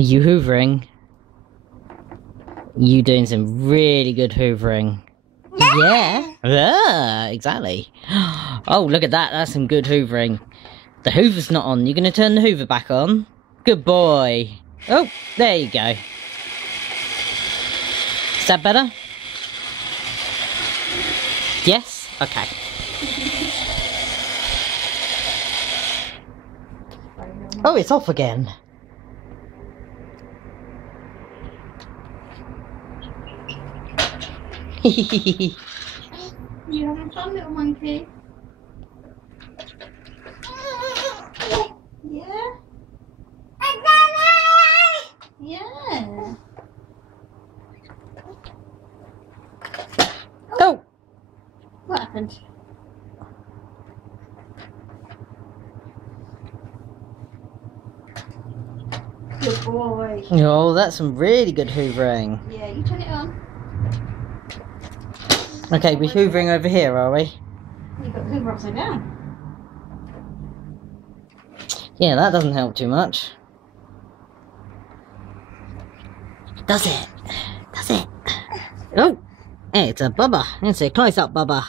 Are you hoovering? You doing some really good hoovering. Yeah. Yeah, exactly. Oh, look at that. That's some good hoovering. The hoover's not on. You're going to turn the hoover back on? Good boy. Oh, there you go. Is that better? Yes? Okay. Oh, it's off again. You having fun, little monkey? Yeah? Yeah. Oh! What happened? Good boy. Oh, that's some really good hoovering. Yeah, you turn it on. Okay, we're hoovering over here, are we? You've got the hoover upside down. Yeah, that doesn't help too much. Does it? Does it? Oh! Hey, it's a bubba. It's a close-up bubba.